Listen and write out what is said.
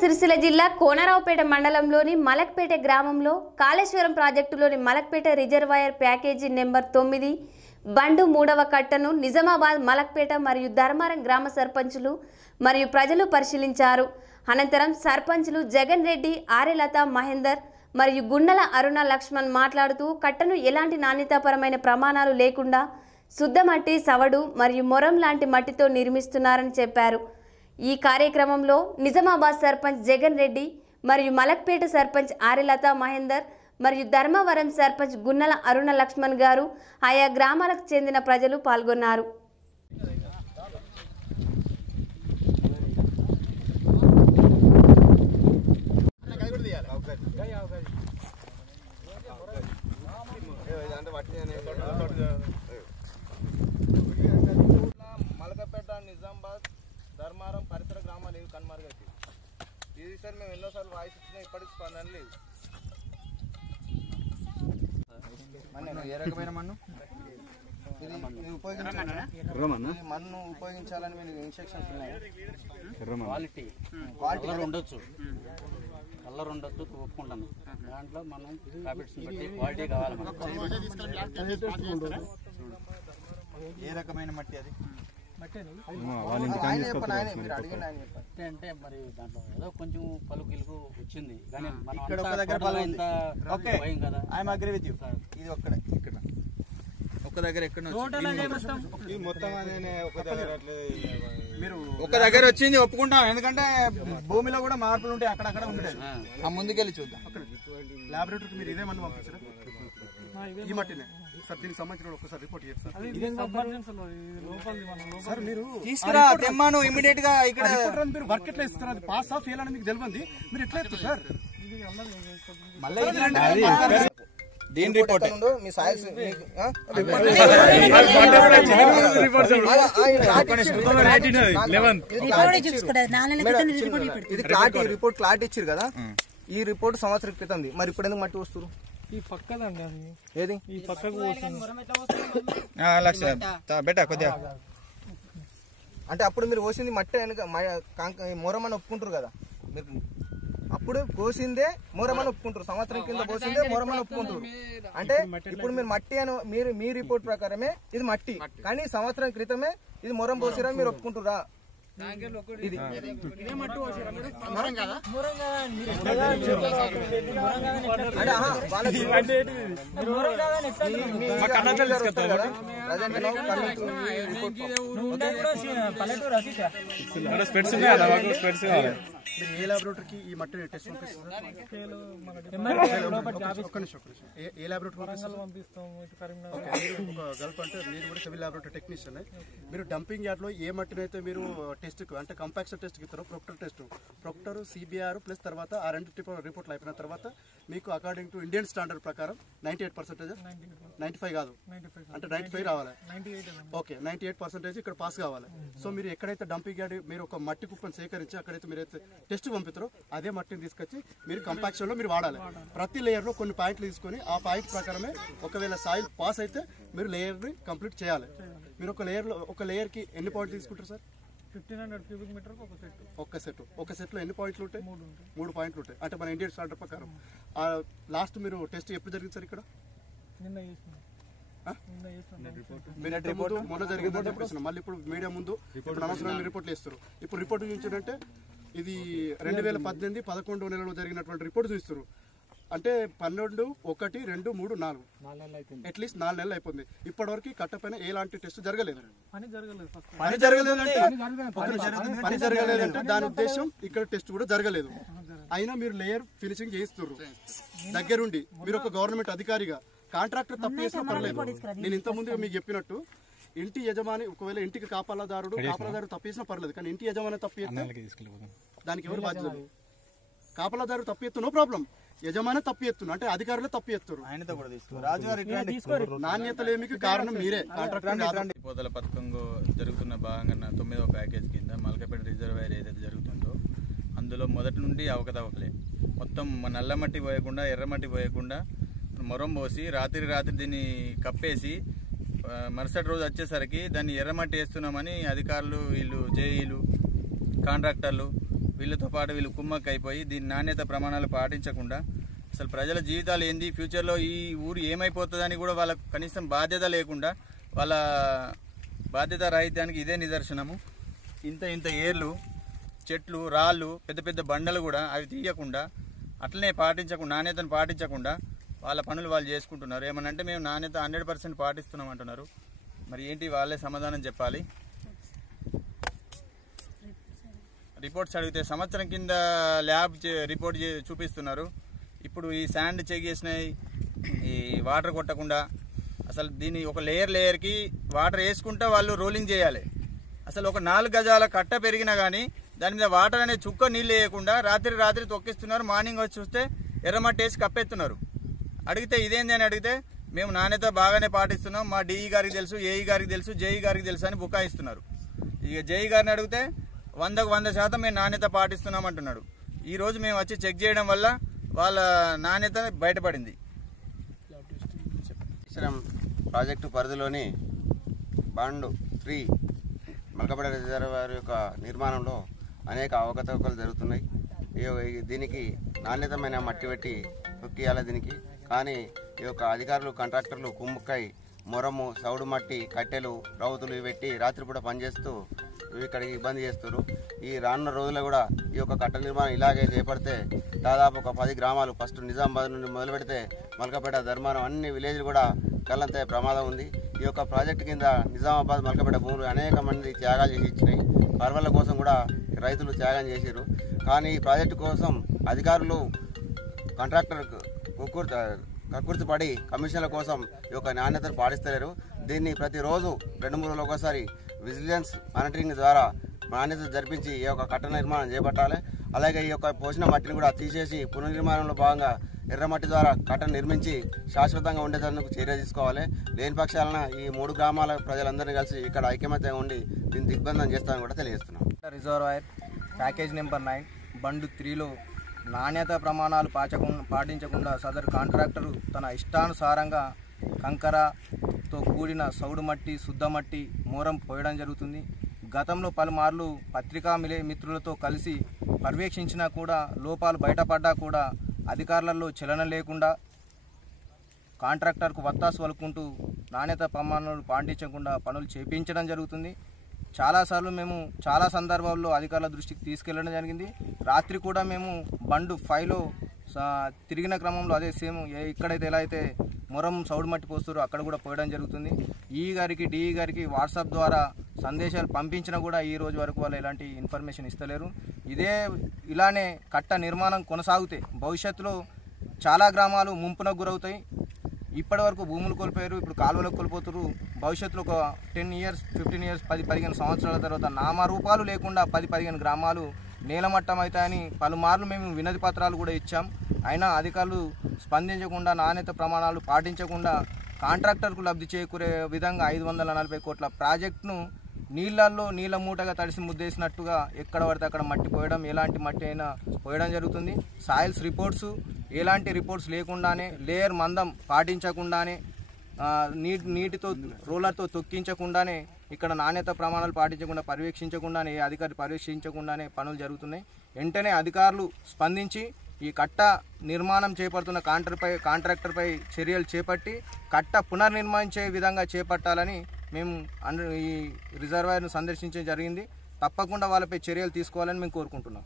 సిరిసిల్ల జిల్లా కోనరావుపేట మండలంలోని మలక్పేట గ్రామంలో కాళేశ్వరం ప్రాజెక్టులోని మలక్పేట రిజర్వాయర్ ప్యాకేజీ నెంబర్ తొమ్మిది బండు మూడవ కట్టను నిజామాబాద్ మలక్పేట మరియు ధర్మారం గ్రామ సర్పంచులు మరియు ప్రజలు పరిశీలించారు. అనంతరం సర్పంచులు జగన్ రెడ్డి ఆర్యలత మహేందర్ మరియు గుండల అరుణ లక్ష్మణ్ మాట్లాడుతూ కట్టను ఎలాంటి నాణ్యతాపరమైన ప్రమాణాలు లేకుండా శుద్ధ మట్టి సవడు మరియు మొరం లాంటి మట్టితో నిర్మిస్తున్నారని చెప్పారు. ఈ కార్యక్రమంలో నిజామాబాద్ సర్పంచ్ జగన్ రెడ్డి మరియు మలక్పేట సర్పంచ్ ఆర్యలత మహేందర్ మరియు ధర్మవరం సర్పంచ్ గున్నల అరుణ లక్ష్మణ్ గారు ఆయా గ్రామాలకు చెందిన ప్రజలు పాల్గొన్నారు. మలకపేట నిజామాబాద్ ధర్మారం పరిసర గ్రామాలు ఇవి కనుమరుగైతే ఇది సార్ మేము ఎన్నోసార్లు వాయిస్ ఇచ్చినా ఇప్పటికి స్పందన లేదు. మన్ను ఏ రకమైన మన్ను? ఇది ఉపయోగించాలి మన్ను. ఉపయోగించాలని మీకు ఇన్స్ట్రక్షన్స్ ఉన్నాయి? క్వాలిటీ క్వాలిటీ ఉండొచ్చు. కలర్ ఉండొచ్చు ఒప్పుకుంటాను దాంట్లో మనం హ్యాబిట్స్ బట్టి క్వాలిటీ కావాలి మనకు. ఏ రకమైన మట్టి అది? అంటే మరి దాంట్లో ఏదో కొంచెం పలుకు గిలుకు వచ్చింది. కానీ మనం ఇక్కడ అంతా ఒక దగ్గర total పలుకు ఇంత ఓకే. పోయింది కదా. ఐఎమ్ అగ్రీ విత్ యూ ఇది ఒక్కడే ఇక్కడ. ఒక దగ్గర ఎక్కడ ఒక దగ్గర వచ్చింది ఒప్పుకుంటాం. ఎందుకంటే భూమిలో కూడా మార్పులు ఉంటాయి అక్కడక్కడ ఉండేది. ఆ. ముందుకెళ్ళి చూద్దాం. ల్యాబొరేటరీకి మీరు ఇదే మన్ను పంపించారా? ఈ మట్టినే. సార్ దీనికి సంబంధించిన ఒక్కసారి రిపోర్ట్ చేయండి సార్. సార్ మీరు తీసుకురా తెమ్మాను ఇమీడియట్గా ఇక్కడ మీరు వర్క్ ఎట్లా ఇస్తారు అది పాస్ ఆఫ్ ఫెయిల్ అని మీకు తెలియంది. మీరు ఎట్లా ఇస్తారు సార్? దీని రిపోర్ట్ మీ సాయిల్స్ ఇది క్లారిటీ రిపోర్ట్ క్లారిటీ ఇచ్చారు. కదా ఈ రిపోర్ట్ సంవత్సరం క్రితం మరి ఇప్పుడు ఎందుకు మట్టి వస్తారు ఈ పక్కదండి అది. ఏది? ఈ పక్కకు లక్ష. బెట కొద్దిగా. అంటే అప్పుడు మీరు పోసింది మట్టి వెనక మ- కాంక- మొరమని ఒప్పుకుంటారు కదా. మీరు అప్పుడు కోసిందే మొరమని ఒప్పుకుంటారు. సంవత్సరం కింద పోసిందే మొరమని ఒప్పుకుంటారు. అంటే ఇప్పుడు మీరు మట్టి అని మీరు మీ రిపోర్ట్ ప్రకారమే ఇది మట్టి. కానీ సంవత్సరం క్రితమే ఇది మొరం పోసిరని మీరు ఒప్పుకుంటారా to ఈ report మీరు? ఏ ల్యాబొరేటరీకి ఈ మట్టి టెస్ట్ ఏ- ల్యాబొరేటరీ మీరు ఒక గల్ఫ్ అంటే నేను కూడా సివిల్ ల్యాబొరేటరీ టెక్నీషియన్ మీరు డంపింగ్ యార్డ్లో ఏ మట్టిని అయితే మీరు టెస్ట్ అంటే కంపాక్షన్ టెస్ట్ ఇస్తారో proctor test proctor CBR plus తర్వాత ఆ రెండు రిపోర్ట్లు అయిపోయిన తర్వాత మీకు అకార్డింగ్ టు ఇండియన్ స్టాండర్డ్ ప్రకారం ninety eight percentage ninety five కాదు. అంటే నైన్టీ ఫైవ్ రావాలి. ఓకే నైన్టీ ఎయిట్ పర్సెంటేజ్ ఇక్కడ పాస్ కావాలి. సో మీరు ఎక్కడైతే డంపింగ్ యార్డ్ మీరు ఒక మట్టి కుప్పని సేకరించి అక్కడైతే మీరైతే టెస్ట్ పంపుతారో అదే మట్టిని తీసుకొచ్చి మీరు కంపాక్షన్లో మీరు వాడాలి. ప్రతి లేయర్లో కొన్ని పాయింట్లు తీసుకొని ఆ పాయింట్ ప్రకారమే ఒకవేళ సాయిల్ పాస్ అయితే మీరు లేయర్ని కంప్లీట్ చేయాలి. మీరు ఒక లేయర్లో ఒక లేయర్కి ఎన్ని పాయింట్లు తీసుకుంటారు sir fifteen hundred cubic meter ఒక సెట్. ఒక్క సెట్. ఒక సెట్లో ఎన్ని పాయింట్లు ఉంటాయి? మూడు పాయింట్లు ఉంటాయి. అంటే మన ఇండియన్ స్టాండర్డ్ ప్రకారం. ఆ లాస్ట్ మీరు టెస్ట్ ఎప్పుడు జరిగింది సార్ ఇక్కడ? నిన్న చేసినాం. మీరు ముందు? మొన్న జరిగిందని చెప్పేసిన మళ్ళీ ఇప్పుడు మీడియా ముందు ఇప్పుడు అనవసరమైన రిపోర్ట్లు ఇస్తారు ఇప్పుడు రిపోర్ట్ చూపించారంటే ఇది రెండు వేల పద్దెనిమిది పదకొండు నెలలో జరిగినటువంటి రిపోర్ట్ చూస్తారు అంటే పన్నెండు ఒకటి రెండు మూడు నాలుగు. అట్లీస్ట్ నాలుగు నెలలు అయిపోయింది. ఇప్పటివరకు కట్టపైన ఎలాంటి టెస్ట్ జరగలేదు. పని జరగలేదు ఫస్ట్ పని జరగలేదంటే. పని దాని ఉద్దేశం ఇక్కడ టెస్ట్ కూడా జరగలేదు. అయినా మీరు లేయర్ ఫినిషింగ్ చేయిస్తున్నారు దగ్గరుండి. మీరు ఒక గవర్నమెంట్ అధికారిగా కాంట్రాక్టర్ తప్పు చేసినా పర్లేదు. నేను ఇంత ముందుగా మీకు చెప్పినట్టు ఇంటి యజమాని ఒకవేళ ఇంటికి కాపలాదారుడు కాపలాదారు తప్పు చేసినా పర్లేదు. కానీ ఇంటి యజమాని తప్పు చేస్తే దానికి ఎవరు బాధ్యత కాపలాదారు తప్పు ఎత్తు నో ప్రాబ్లం. యజమాని తప్పు ఎత్తును అంటే అధికారులు తప్పు ఎత్తురు ఆయనతో కూడా తీసుకో రాజు గారు ఇట్లాంటి నాణ్యత లేమికి కారణం మీరే. పోతల పథకం జరుగుతున్న భాగంగా తొమ్మిదవ ప్యాకేజ్ కింద మలకపేట రిజర్వాయర్ ఏదైతే జరుగుతుందో అందులో మొదటి నుండి అవకతవకలే. మొత్తం నల్లమట్టి పోయకుండా ఎర్రమట్టి పోయకుండా మొరం పోసి రాత్రి రాత్రి దీన్ని కప్పేసి మరుసటి రోజు వచ్చేసరికి దాన్ని ఎర్రమట్టి వేస్తున్నామని అధికారులు వీళ్ళు జేఈలు కాంట్రాక్టర్లు వీళ్ళతో పాటు వీళ్ళు కుమ్మక్క అయిపోయి దీని నాణ్యత ప్రమాణాలు పాటించకుండా అసలు ప్రజల జీవితాలు ఏంది? ఫ్యూచర్లో ఈ ఊరు ఏమైపోతుందని కూడా వాళ్ళకు కనీసం బాధ్యత లేకుండా వాళ్ళ బాధ్యత రాహిత్యానికి ఇదే నిదర్శనము. ఇంత ఇంత ఏర్లు చెట్లు రాళ్ళు పెద్ద పెద్ద బండలు కూడా అవి తీయకుండా అట్లనే పాటించకుండా నాణ్యతను పాటించకుండా వాళ్ళ పనులు వాళ్ళు చేసుకుంటున్నారు. ఏమనంటే మేము నాణ్యత హండ్రెడ్ పర్సెంట్ పాటిస్తున్నాం అంటున్నారు మరి ఏంటి వాళ్ళే సమాధానం చెప్పాలి? రిపోర్ట్స్ అడిగితే సంవత్సరం కింద ల్యాబ్ చే- రిపోర్ట్ చే- చూపిస్తున్నారు. ఇప్పుడు ఈ శాండ్ చెక్ చేసినాయి ఈ వాటర్ కొట్టకుండా. అసలు దీన్ని ఒక లేయర్ లేయర్కి వాటర్ వేసుకుంటే వాళ్ళు రోలింగ్ చేయాలి. అసలు ఒక నాలుగు గజాల కట్ట పెరిగినా కానీ దాని మీద వాటర్ అనే చుక్క నీళ్ళు వేయకుండా రాత్రి రాత్రి తొక్కిస్తున్నారు. మార్నింగ్ వచ్చి చూస్తే ఎర్రమట్టి వేసి కప్పెత్తున్నారు. అడిగితే ఇదేంది అని అడిగితే మేము నాణ్యత బాగానే పాటిస్తున్నాం. మా డిఈ గారికి తెలుసు ఏఈ గారికి తెలుసు జేఈ గారికి తెలుసు అని బుకాయిస్తున్నారు. ఇక జేఈ గారిని అడిగితే వందకు వంద శాతం మేము నాణ్యత పాటిస్తున్నాం అంటున్నాడు ఈరోజు మేము వచ్చి చెక్ చేయడం వల్ల వాళ్ళ నాణ్యత బయటపడింది. ప్రాజెక్టు పరిధిలోని బండ్ త్రీ మలకపడ రిజర్వాయర్ యొక్క నిర్మాణంలో అనేక అవకతవకలు జరుగుతున్నాయి. ఈ- దీనికి నాణ్యతమైన మట్టి పెట్టి తొక్కియాలి దీనికి. కానీ ఈ యొక్క అధికారులు కాంట్రాక్టర్లు కుమ్ముక్కై మొరము సౌడు మట్టి కట్టెలు రౌతులు ఇవి పెట్టి రాత్రిపూట పనిచేస్తూ ఇక్కడికి ఇబ్బంది చేస్తారు ఈ రానున్న రోజుల్లో కూడా ఈ యొక్క కట్ట నిర్మాణం ఇలాగే చేపడితే దాదాపు ఒక పది గ్రామాలు ఫస్ట్ నిజామాబాద్ నుండి మొదలు పెడితే మల్కపేట ధర్మారం అన్ని విలేజ్లు కూడా కళ్ళంతే ప్రమాదం ఉంది. ఈ యొక్క ప్రాజెక్టు కింద నిజామాబాద్ మల్కపేట భూములు అనేక మంది త్యాగాలు చేసి ఇచ్చినాయి. పర్వల కోసం కూడా రైతులు త్యాగం చేశారు కానీ ఈ ప్రాజెక్టు కోసం అధికారులు కాంట్రాక్టర్ కుక్కుర్తి కక్కుర్తి పడి కమిషన్ల కోసం ఈ యొక్క నాణ్యతను పాటిస్తలేరు. దీన్ని ప్రతిరోజు రెండు మూడు ఒకసారి విజిలెన్స్ మానిటరింగ్ ద్వారా నాణ్యత జరిపించి ఈ యొక్క కట్ట నిర్మాణం చేపట్టాలి. అలాగే ఈ యొక్క పోసిన మట్టిని కూడా తీసేసి పునర్నిర్మాణంలో భాగంగా ఎర్రమట్టి ద్వారా కట్ట నిర్మించి శాశ్వతంగా ఉండేందుకు చర్య తీసుకోవాలి. లేని పక్షాలన ఈ మూడు గ్రామాల ప్రజలందరినీ కలిసి ఇక్కడ ఐక్యమత్యంగా ఉండి దీన్ని దిగ్బంధం చేస్తామని కూడా తెలియజేస్తున్నాం. Reservoir package number nine bund త్రీలో నాణ్యత ప్రమాణాలు పాచకుండా పాటించకుండా సదరు కాంట్రాక్టరు తన ఇష్టానుసారంగా కంకరతో కూడిన సౌడు మట్టి శుద్ధ మట్టి మూరం పోయడం జరుగుతుంది. గతంలో పలుమార్లు పత్రికా మిలే మిత్రులతో కలిసి పర్యవేక్షించినా కూడా లోపాలు బయటపడ్డా కూడా అధికారులలో చలనం లేకుండా కాంట్రాక్టర్కు వత్తాసు వలుకుంటూ నాణ్యత ప్రమాణాలు పాటించకుండా పనులు చేపించడం జరుగుతుంది. చాలాసార్లు మేము చాలా సందర్భాల్లో అధికారుల దృష్టికి తీసుకెళ్ళడం జరిగింది. రాత్రి కూడా మేము బండు ఫైవ్లో తిరిగిన క్రమంలో అదే సేమ్ ఎక్కడైతే ఇక్కడైతే ఎలా అయితే మొరం సౌడు మట్టి పోస్తారు అక్కడ కూడా పోయడం జరుగుతుంది. ఈ గారికి డిఈ గారికి వాట్సాప్ ద్వారా సందేశాలు పంపించినా కూడా ఈ రోజు వరకు వాళ్ళు ఎలాంటి ఇన్ఫర్మేషన్ ఇస్తలేరు. ఇదే ఇలానే కట్ట నిర్మాణం కొనసాగితే భవిష్యత్తులో చాలా గ్రామాలు ముంపునకు గురవుతాయి. ఇప్పటి వరకు భూములు కోల్పోయారు. ఇప్పుడు కాలువలకు కోల్పోతారు భవిష్యత్తులో ఒక టెన్ ఇయర్స్ ఫిఫ్టీన్ ఇయర్స్ పది పదిహేను సంవత్సరాల తర్వాత నామరూపాలు లేకుండా పది పదిహేను గ్రామాలు నేలమట్టం అవుతాయని పలుమార్లు మేము వినతి పత్రాలు కూడా ఇచ్చాం. అయినా అధికారులు స్పందించకుండా నాణ్యత ప్రమాణాలు పాటించకుండా కాంట్రాక్టర్కు లబ్ధి చేకూరే విధంగా ఐదు వందల నలభై కోట్ల ప్రాజెక్టును నీళ్ళల్లో నీళ్ళ మూటగా తడిసి ముద్దేసినట్టుగా ఎక్కడ పడితే అక్కడ మట్టి పోయడం ఎలాంటి మట్టి అయినా పోయడం జరుగుతుంది. సాయిల్స్ రిపోర్ట్స్ ఎలాంటి రిపోర్ట్స్ లేకుండానే లేయర్ మందం పాటించకుండానే నీటి నీటితో రోలర్తో తొక్కించకుండానే ఇక్కడ నాణ్యత ప్రమాణాలు పాటించకుండా పర్యవేక్షించకుండానే ఏ అధికారి పర్యవేక్షించకుండానే పనులు జరుగుతున్నాయి. వెంటనే అధికారులు స్పందించి ఈ కట్ట నిర్మాణం చేపడుతున్న కాంట్రాక్టర్పై కాంట్రాక్టర్పై చర్యలు చేపట్టి కట్ట పునర్నిర్మించే విధంగా చేపట్టాలని మేము అన్ ఈ రిజర్వాయర్ను సందర్శించడం జరిగింది. తప్పకుండా వాళ్ళపై చర్యలు తీసుకోవాలని మేము కోరుకుంటున్నాం.